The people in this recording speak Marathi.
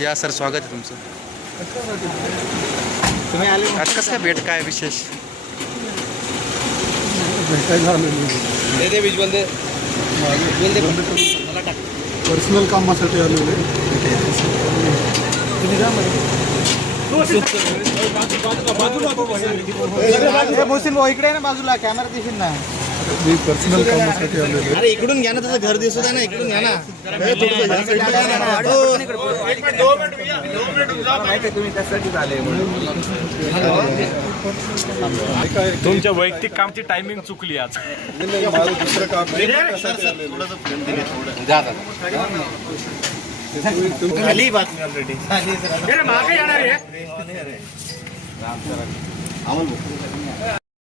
या सर, स्वागत आहे तुमचं. तुम्ही आले आज कसं काय भेट, काय विशेष? पर्सनल कामासाठी आलेले. मोहसिन भाऊ इकडे ना बाजूला कॅमेरा दिसेल ना. मी पर्सनल कामासाठी आलेले. अरे इकडून घ्या ना, त्याचं घर दिसत आहे ना, इकडून घ्या ना. तुम्ही त्यासाठीच आले. तुमच्या वैयक्तिक कामची टायमिंग चुकली आज. माझं दुसरं काम खाली बातमी ऑलरेडी. मागे येणार आहे.